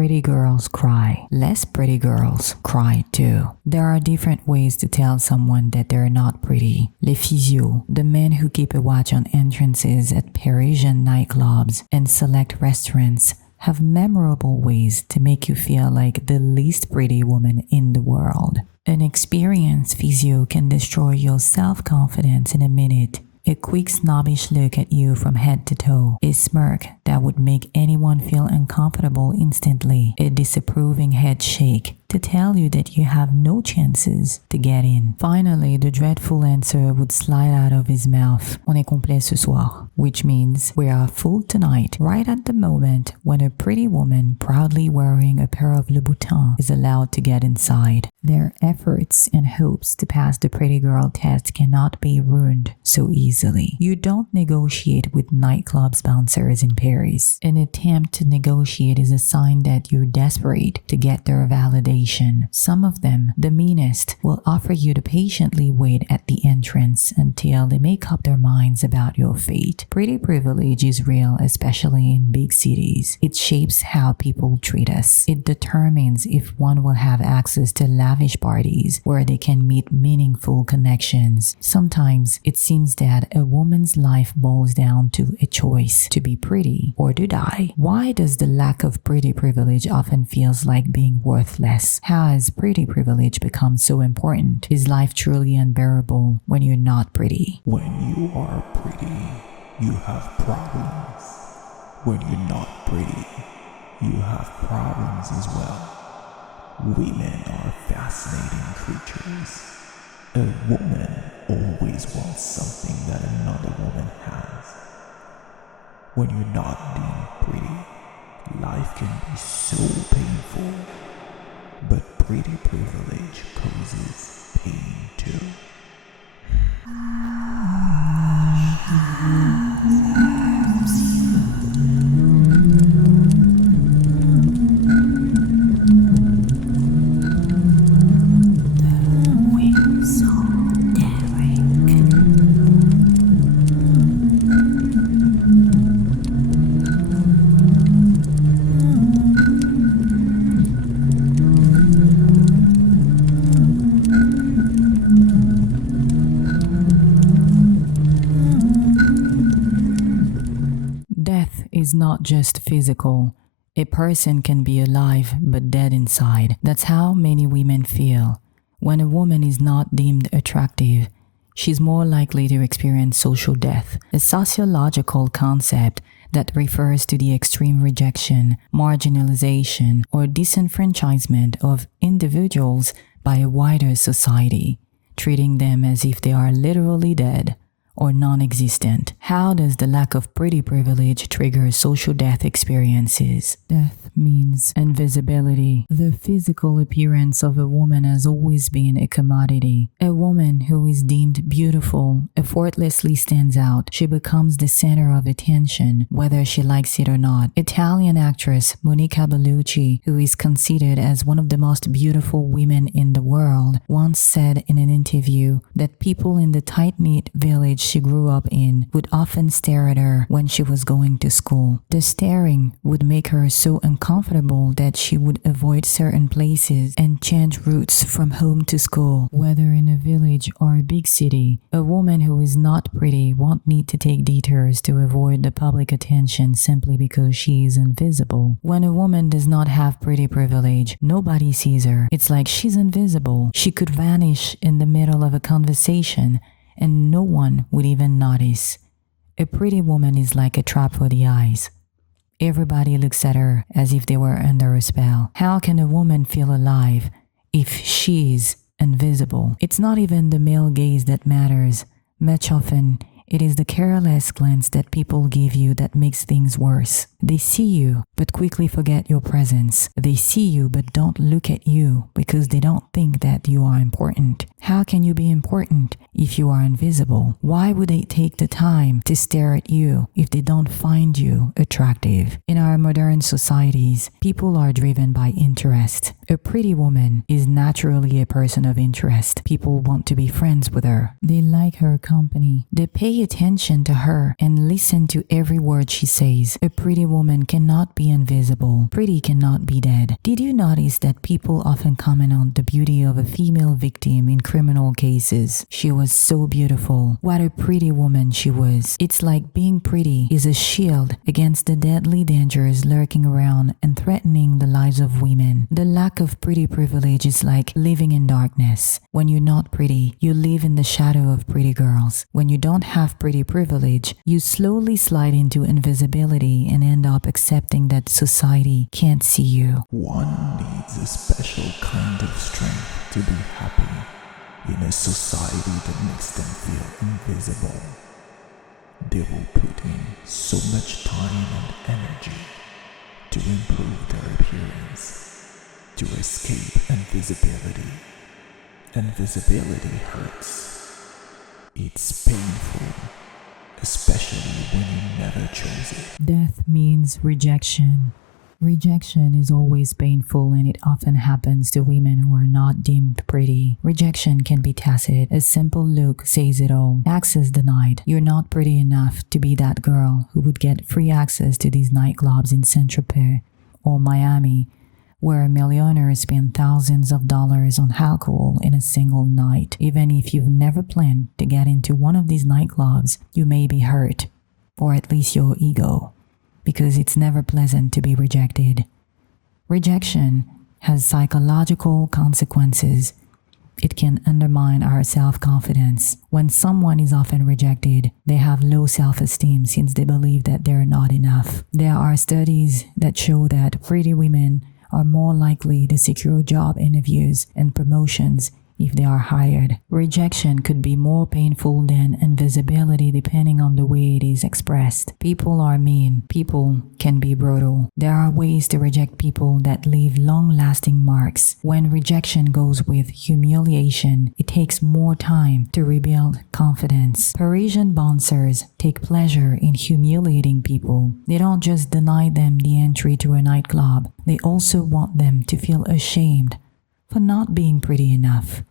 pretty girls cry. Less pretty girls cry too. There are different ways to tell someone that they're not pretty. Les physios, the men who keep a watch on entrances at Parisian nightclubs and select restaurants, have memorable ways to make you feel like the least pretty woman in the world. An experienced physio can destroy your self-confidence in a minute. A quick snobbish look at you from head to toe, a smirk that would make anyone feel uncomfortable instantly, a disapproving head shake to tell you that you have no chances to get in. Finally, the dreadful answer would slide out of his mouth, "On est complet ce soir," which means we are full tonight, right at the moment when a pretty woman proudly wearing a pair of Louboutins is allowed to get inside. Their efforts and hopes to pass the pretty girl test cannot be ruined so easily. You don't negotiate with nightclub bouncers in Paris. An attempt to negotiate is a sign that you're desperate to get their validation. Some of them, the meanest, will offer you to patiently wait at the entrance until they make up their minds about your fate. Pretty privilege is real, especially in big cities. It shapes how people treat us. It determines if one will have access to lavish parties where they can meet meaningful connections. Sometimes it seems that a woman's life boils down to a choice: to be pretty or to die. Why does the lack of pretty privilege often feels like being worthless? How has pretty privilege become so important? Is life truly unbearable when you're not pretty? When you are pretty, you have problems. When you're not pretty, you have problems as well. Women are fascinating creatures. A woman always wants something that another woman has. When you're not deemed pretty, life can be so painful. But pretty privilege causes pain too. Is not just physical. A person can be alive but dead inside. That's how many women feel. When a woman is not deemed attractive, she's more likely to experience social death, a sociological concept that refers to the extreme rejection, marginalization, or disenfranchisement of individuals by a wider society, treating them as if they are literally dead or non-existent. How does the lack of pretty privilege trigger social death experiences? Death means invisibility. The physical appearance of a woman has always been a commodity. A woman who is deemed beautiful effortlessly stands out. She becomes the center of attention, whether she likes it or not. Italian actress Monica Bellucci, who is considered as one of the most beautiful women in the world, once said in an interview that people in the tight-knit village she grew up in would often stare at her when she was going to school. The staring would make her so uncomfortable that she would avoid certain places and change routes from home to school. Whether in a village or a big city, a woman who is not pretty won't need to take detours to avoid the public attention simply because she is invisible. When a woman does not have pretty privilege, nobody sees her. It's like she's invisible. She could vanish in the middle of a conversation and no one would even notice. A pretty woman is like a trap for the eyes. Everybody looks at her as if they were under a spell. How can a woman feel alive if she's invisible? It's not even the male gaze that matters. Much often, it is the careless glance that people give you that makes things worse. They see you, but quickly forget your presence. They see you, but don't look at you because they don't think that you are important. How can you be important if you are invisible? Why would they take the time to stare at you if they don't find you attractive? In our modern societies, people are driven by interest. A pretty woman is naturally a person of interest. People want to be friends with her. They like her company. They pay attention to her and listen to every word she says. A pretty woman cannot be invisible. Pretty cannot be dead. Did you notice that people often comment on the beauty of a female victim in criminal cases? She was so beautiful. What a pretty woman she was. It's like being pretty is a shield against the deadly dangers lurking around and threatening the lives of women. The lack of pretty privilege is like living in darkness. When you're not pretty, you live in the shadow of pretty girls. When you don't have pretty privilege, you slowly slide into invisibility and end up accepting that society can't see you. One needs a special kind of strength to be happy in a society that makes them feel invisible. They will put in so much time and energy to improve their appearance, to escape invisibility. Invisibility hurts. It's painful, especially when you never chose it. Death means rejection. Rejection is always painful, and it often happens to women who are not deemed pretty. Rejection can be tacit. A simple look says it all. Access denied. You're not pretty enough to be that girl who would get free access to these nightclubs in Saint-Tropez or Miami, where millionaires spend thousands of dollars on alcohol in a single night. Even if you've never planned to get into one of these nightclubs, you may be hurt, or at least your ego, because it's never pleasant to be rejected. Rejection has psychological consequences. It can undermine our self-confidence. When someone is often rejected, they have low self-esteem since they believe that they're not enough. There are studies that show that pretty women are more likely to secure job interviews and promotions if they are hired. Rejection could be more painful than invisibility depending on the way it is expressed. People are mean. People can be brutal. There are ways to reject people that leave long-lasting marks. When rejection goes with humiliation, it takes more time to rebuild confidence. Parisian bouncers take pleasure in humiliating people. They don't just deny them the entry to a nightclub. They also want them to feel ashamed for not being pretty enough.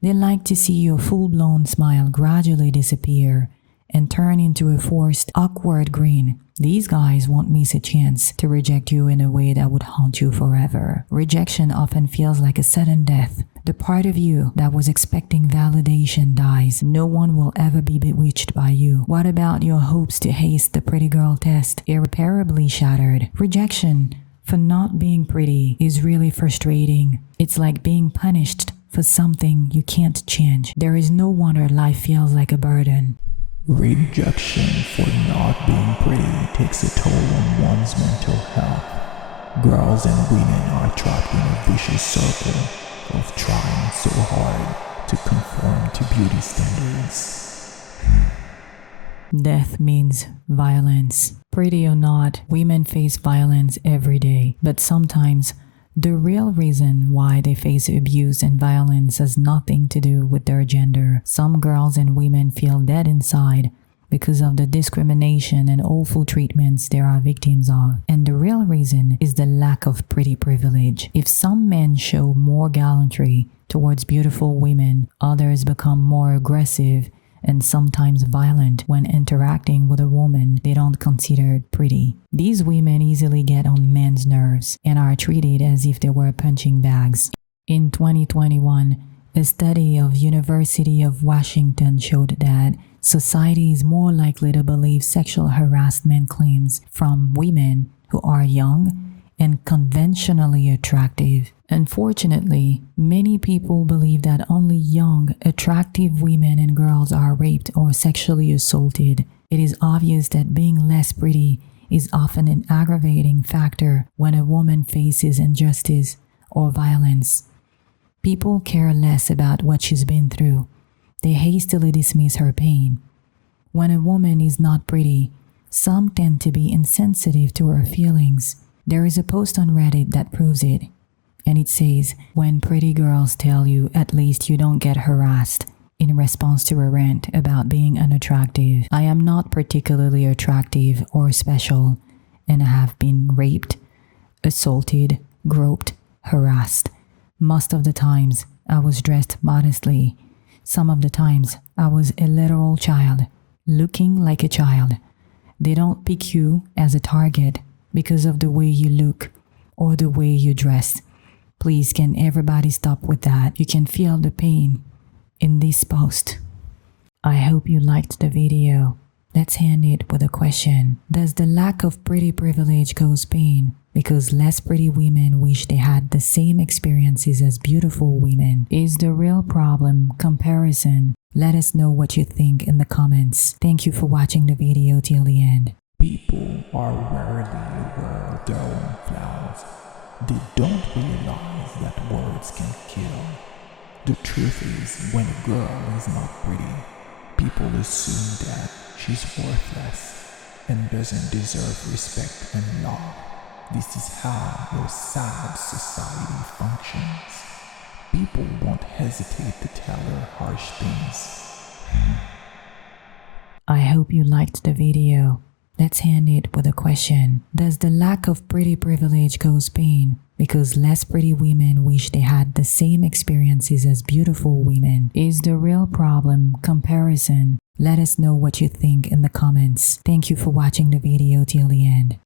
They like to see your full-blown smile gradually disappear and turn into a forced, awkward grin. These guys won't miss a chance to reject you in a way that would haunt you forever. Rejection often feels like a sudden death. The part of you that was expecting validation dies. No one will ever be bewitched by you. What about your hopes to ace the pretty girl test? Irreparably shattered. Rejection for not being pretty is really frustrating. It's like being punished for something you can't change. There is no wonder life feels like a burden. Rejection for not being pretty takes a toll on one's mental health. Girls and women are trapped in a vicious circle of trying so hard to conform to beauty standards. Death means violence. Pretty or not, women face violence every day, but sometimes the real reason why they face abuse and violence has nothing to do with their gender. Some girls and women feel dead inside because of the discrimination and awful treatments they are victims of. And the real reason is the lack of pretty privilege. If some men show more gallantry towards beautiful women, others become more aggressive and sometimes violent when interacting with a woman they don't consider pretty. These women easily get on men's nerves and are treated as if they were punching bags. In 2021, a study of University of Washington showed that society is more likely to believe sexual harassment claims from women who are young and conventionally attractive. Unfortunately, many people believe that only young, attractive women and girls are raped or sexually assaulted. It is obvious that being less pretty is often an aggravating factor when a woman faces injustice or violence. People care less about what she's been through. They hastily dismiss her pain. When a woman is not pretty, some tend to be insensitive to her feelings. There is a post on Reddit that proves it, and it says, "When pretty girls tell you, at least you don't get harassed," in response to a rant about being unattractive. I am not particularly attractive or special, and I have been raped, assaulted, groped, harassed. Most of the times, I was dressed modestly. Some of the times, I was a literal child, looking like a child. They don't pick you as a target because of the way you look or the way you dress. Please, can everybody stop with that? You can feel the pain in this post. I hope you liked the video. Let's end it with a question. Does the lack of pretty privilege cause pain because less pretty women wish they had the same experiences as beautiful women? Is the real problem comparison? Let us know what you think in the comments. Thank you for watching the video till the end. People are rarely aware of their own flaws. They don't realize that words can kill. The truth is, when a girl is not pretty, people assume that she's worthless and doesn't deserve respect and love. This is how your sad society functions. People won't hesitate to tell her harsh things. I hope you liked the video. Let's end it with a question. Does the lack of pretty privilege cause pain because less pretty women wish they had the same experiences as beautiful women? Is the real problem comparison? Let us know what you think in the comments. Thank you for watching the video till the end.